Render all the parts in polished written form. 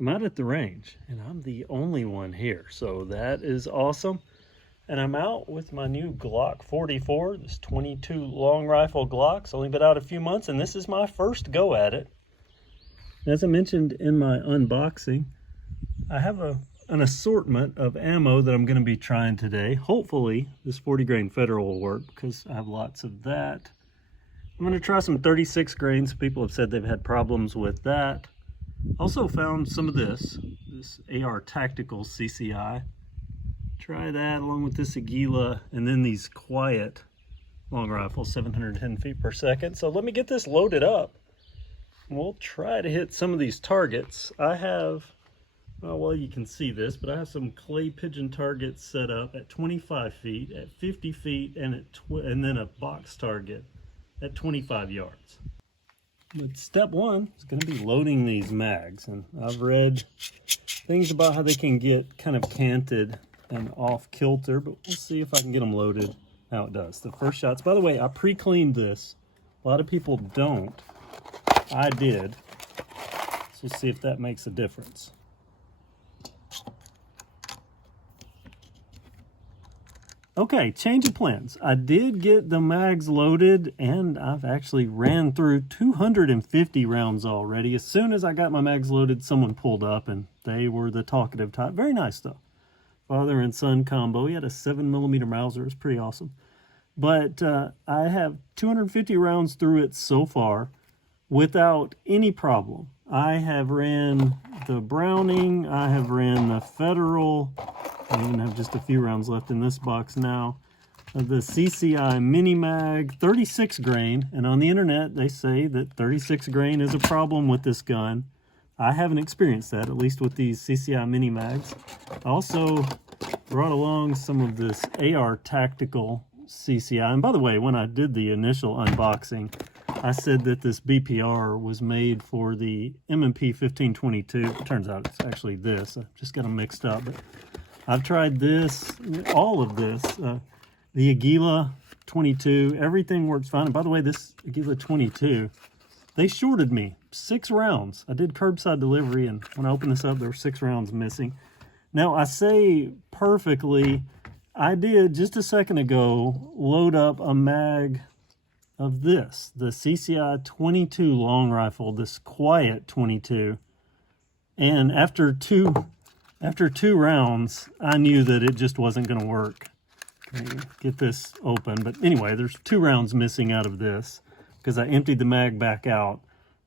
I'm out at the range and I'm the only one here, so that is awesome. And I'm out with my new Glock 44, this 22 long rifle Glock. It's only been out a few months and this is my first go at it. As I mentioned in my unboxing, I have an assortment of ammo that I'm going to be trying today. Hopefully this 40 grain Federal will work because I have lots of that. I'm going to try some 36 grains. People have said they've had problems with that. Also found some of this AR Tactical CCI. Try that along with this Aguila, and then these quiet long rifles, 710 feet per second. So let me get this loaded up. We'll try to hit some of these targets. I have, well, you can see this, but I have some clay pigeon targets set up at 25 feet, at 50 feet, and then a box target at 25 yards. But step one is going to be loading these mags, and I've read things about how they can get kind of canted and off kilter, but we'll see if I can get them loaded how it does. The first shots, by the way, I pre-cleaned this. A lot of people don't. I did. So we'll see if that makes a difference. Okay, change of plans. I did get the mags loaded and I've actually ran through 250 rounds already. As soon as I got my mags loaded, someone pulled up and they were the talkative type. Very nice though. Father and son combo. He had a 7mm Mauser. It was pretty awesome. But I have 250 rounds through it so far without any problem. I have ran the Browning. I have ran the Federal. I even have just a few rounds left in this box now. The CCI Mini Mag, 36 grain. And on the internet, they say that 36 grain is a problem with this gun. I haven't experienced that, at least with these CCI Mini Mags. I also brought along some of this AR Tactical CCI. And by the way, when I did the initial unboxing, I said that this BPR was made for the M&P 1522. It turns out it's actually this. I just got them mixed up. But I've tried this, all of this, the Aguila 22, everything works fine. And by the way, this Aguila 22, they shorted me 6 rounds. I did curbside delivery, and when I opened this up, there were 6 rounds missing. Now, I say perfectly, I did just a second ago load up a mag of this, the CCI 22 long rifle, this quiet 22, and after two rounds, I knew that it just wasn't going to work. Okay, get this open. But anyway, there's 2 rounds missing out of this because I emptied the mag back out.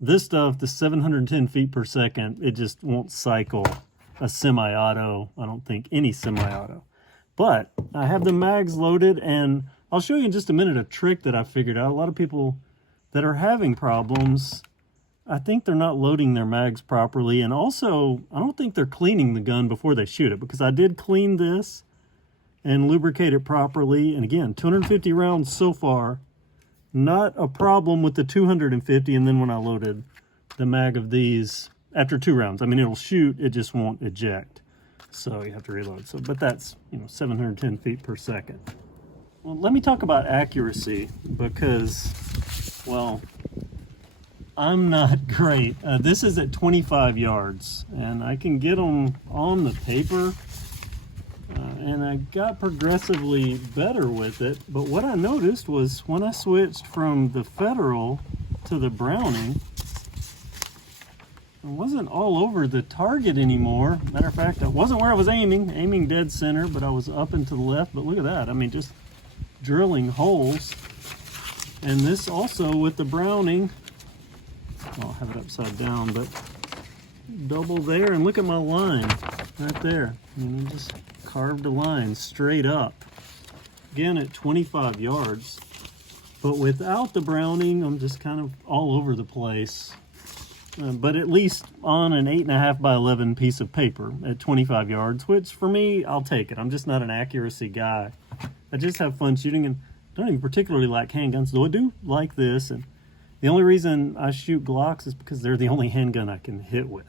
This stuff, the 710 feet per second, it just won't cycle a semi-auto. I don't think any semi-auto. But I have the mags loaded, and I'll show you in just a minute a trick that I figured out. A lot of people that are having problems, I think they're not loading their mags properly, and also I don't think they're cleaning the gun before they shoot it, because I did clean this and lubricate it properly. And again, 250 rounds so far, not a problem with the 250. And then when I loaded the mag of these after 2 rounds, I mean, it'll shoot, it just won't eject, so you have to reload. So, but that's, 710 feet per second. Well, let me talk about accuracy, because, well, I'm not great. This is at 25 yards, and I can get them on the paper, and I got progressively better with it. But what I noticed was when I switched from the Federal to the Browning, I wasn't all over the target anymore. Matter of fact, I wasn't where I was aiming dead center, but I was up and to the left. But look at that. I mean, just drilling holes. And this also with the Browning, I'll have it upside down, but double there, and look at my line right there. I just carved a line straight up. Again at 25 yards. But without the Browning, I'm just kind of all over the place. But at least on an 8.5 by 11 piece of paper at 25 yards, which for me, I'll take it. I'm just not an accuracy guy. I just have fun shooting, and don't even particularly like handguns, though I do like this. And the only reason I shoot Glocks is because they're the only handgun I can hit with.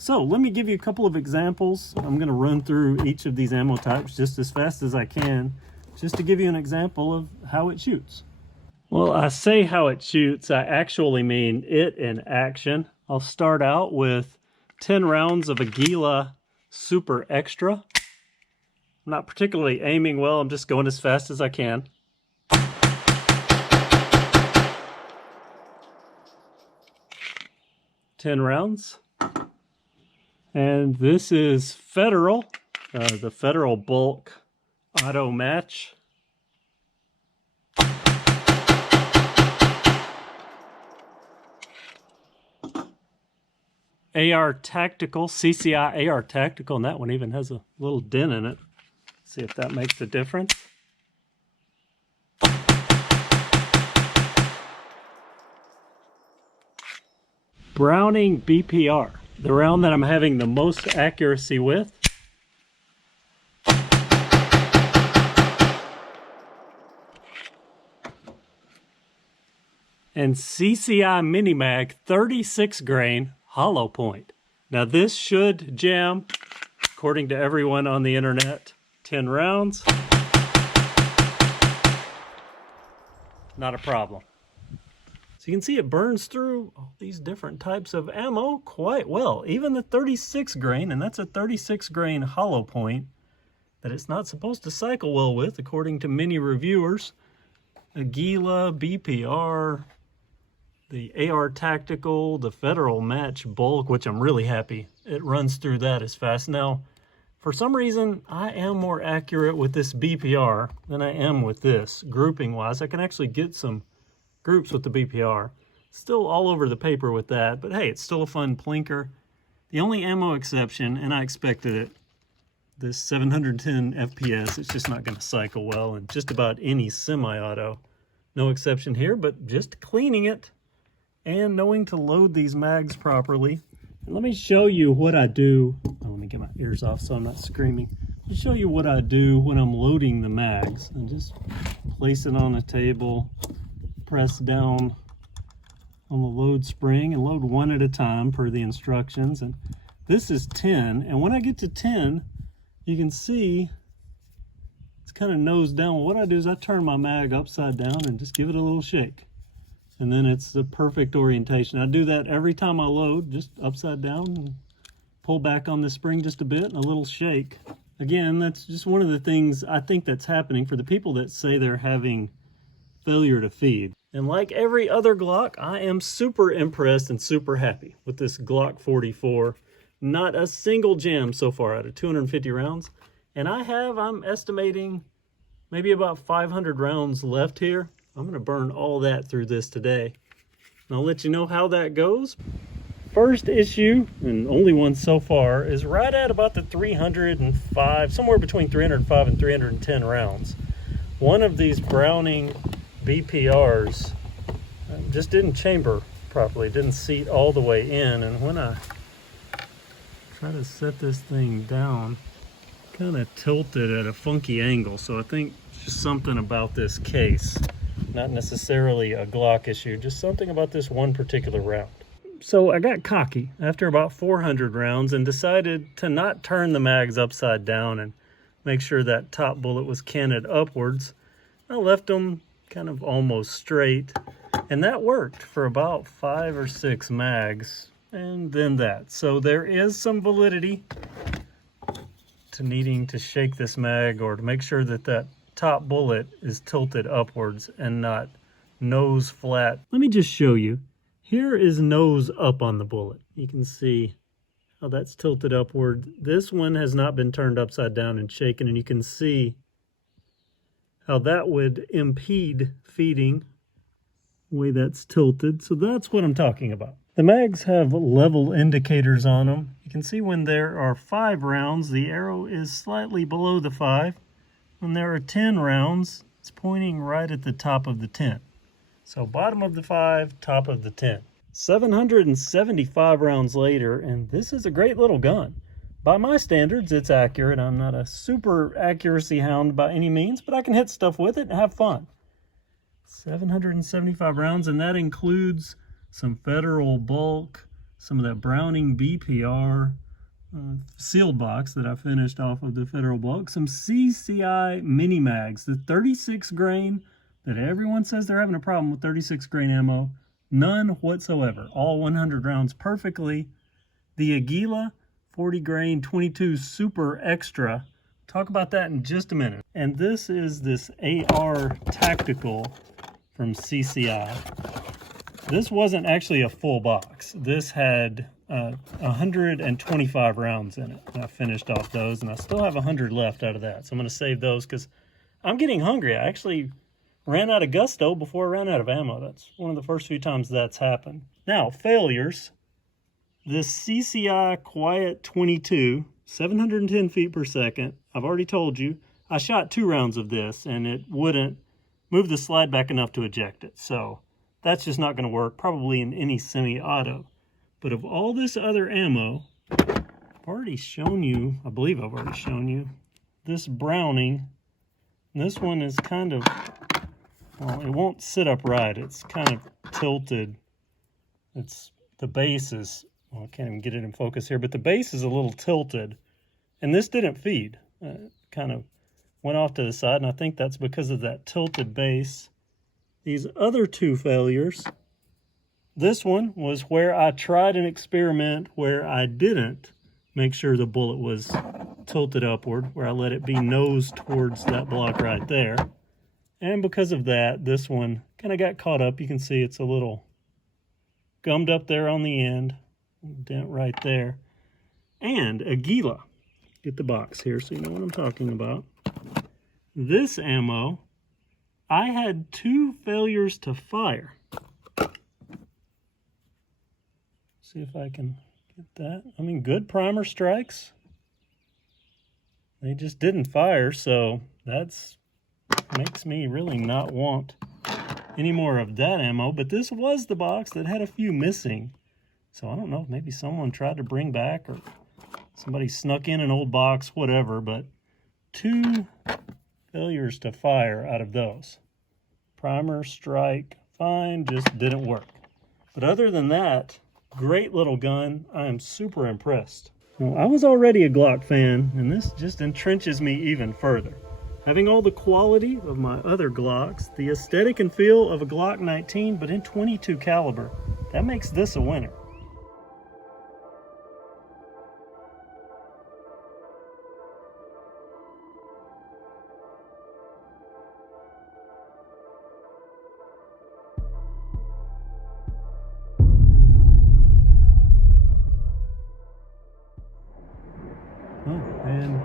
So let me give you a couple of examples. I'm going to run through each of these ammo types just as fast as I can, just to give you an example of how it shoots. Well, I say how it shoots, I actually mean it in action. I'll start out with 10 rounds of Aguila Super Extra. I'm not particularly aiming well, I'm just going as fast as I can. Ten rounds. And this is Federal, the Federal Bulk Auto Match. AR Tactical, CCI AR Tactical, and that one even has a little dent in it. See if that makes a difference. Browning BPR, the round that I'm having the most accuracy with. And CCI Mini Mag 36 grain hollow point. Now this should jam, according to everyone on the internet. 10 rounds. Not a problem. So you can see it burns through all these different types of ammo quite well. Even the 36 grain, and that's a 36 grain hollow point that it's not supposed to cycle well with, according to many reviewers. Aguila, BPR, the AR Tactical, the Federal Match Bulk, which I'm really happy it runs through that as fast. Now, for some reason, I am more accurate with this BPR than I am with this, grouping-wise. I can actually get some groups with the BPR. Still all over the paper with that, but hey, it's still a fun plinker. The only ammo exception, and I expected it, this 710 FPS, it's just not going to cycle well in just about any semi-auto. No exception here, but just cleaning it and knowing to load these mags properly. And let me show you what I do. Oh, let me get my ears off so I'm not screaming. Let me show you what I do when I'm loading the mags. And just place it on a table, press down on the load spring and load one at a time per the instructions. And this is 10, and when I get to 10, you can see it's kind of nose down. What I do is I turn my mag upside down and just give it a little shake. And then it's the perfect orientation. I do that every time I load, just upside down and pull back on the spring just a bit and a little shake. Again, that's just one of the things I think that's happening for the people that say they're having failure to feed. And like every other Glock, I am super impressed and super happy with this Glock 44. Not a single jam so far out of 250 rounds. And I'm estimating maybe about 500 rounds left here. I'm going to burn all that through this today. And I'll let you know how that goes. First issue, and only one so far, is right at about the 305, somewhere between 305 and 310 rounds. One of these Browning BPRs just didn't chamber properly, didn't seat all the way in, and when I try to set this thing down, kind of tilted at a funky angle. So I think just something about this case, not necessarily a Glock issue, just something about this one particular round. So I got cocky after about 400 rounds and decided to not turn the mags upside down and make sure that top bullet was canted upwards. I left them kind of almost straight, and that worked for about 5 or 6 mags, and then that. So there is some validity to needing to shake this mag or to make sure that that top bullet is tilted upwards and not nose flat. Let me just show you. Here is nose up on the bullet. You can see how that's tilted upward. This one has not been turned upside down and shaken, and you can see how that would impede feeding the way that's tilted. So that's what I'm talking about. The mags have level indicators on them. You can see when there are 5 rounds, the arrow is slightly below the 5. When there are 10 rounds, it's pointing right at the top of the 10. So bottom of the 5, top of the 10. 775 rounds later, and this is a great little gun. By my standards, it's accurate. I'm not a super accuracy hound by any means, but I can hit stuff with it and have fun. 775 rounds, and that includes some Federal Bulk, some of that Browning BPR, sealed box that I finished off of the Federal Bulk, some CCI mini mags, the 36 grain that everyone says they're having a problem with 36 grain ammo. None whatsoever. All 100 rounds perfectly. the Aguila 40 grain 22 Super Extra. Talk about that in just a minute. And this is this AR Tactical from CCI. This wasn't actually a full box. This had 125 rounds in it. And I finished off those, and I still have 100 left out of that. So I'm going to save those because I'm getting hungry. I actually ran out of gusto before I ran out of ammo. That's one of the first few times that's happened. Now, failures. This CCI Quiet 22, 710 feet per second. I've already told you, I shot 2 rounds of this, and it wouldn't move the slide back enough to eject it. So that's just not going to work, probably in any semi-auto. But of all this other ammo, I've already shown you, I believe I've already shown you, this Browning. This one is kind of, well, it won't sit upright. It's kind of tilted. The base is, well, I can't even get it in focus here, but the base is a little tilted. And this didn't feed. It kind of went off to the side, and I think that's because of that tilted base. These other 2 failures, this one was where I tried an experiment where I didn't make sure the bullet was tilted upward, where I let it be nose towards that block right there. And because of that, this one kind of got caught up. You can see it's a little gummed up there on the end, dent right there. And Aguila, get the box here so you know what I'm talking about. This ammo, I had 2 failures to fire. See if I can get that. I mean, good primer strikes. They just didn't fire, so that's makes me really not want any more of that ammo. But this was the box that had a few missing. So I don't know, maybe someone tried to bring back, or somebody snuck in an old box, whatever. But 2 failures to fire out of those. Primer, strike, fine, just didn't work. But other than that, great little gun. I am super impressed. Well, I was already a Glock fan, and this just entrenches me even further. Having all the quality of my other Glocks, the aesthetic and feel of a Glock 19, but in 22 caliber, that makes this a winner. And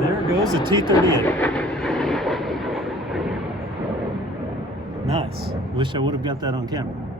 there goes a T38. Nice. Wish I would have got that on camera.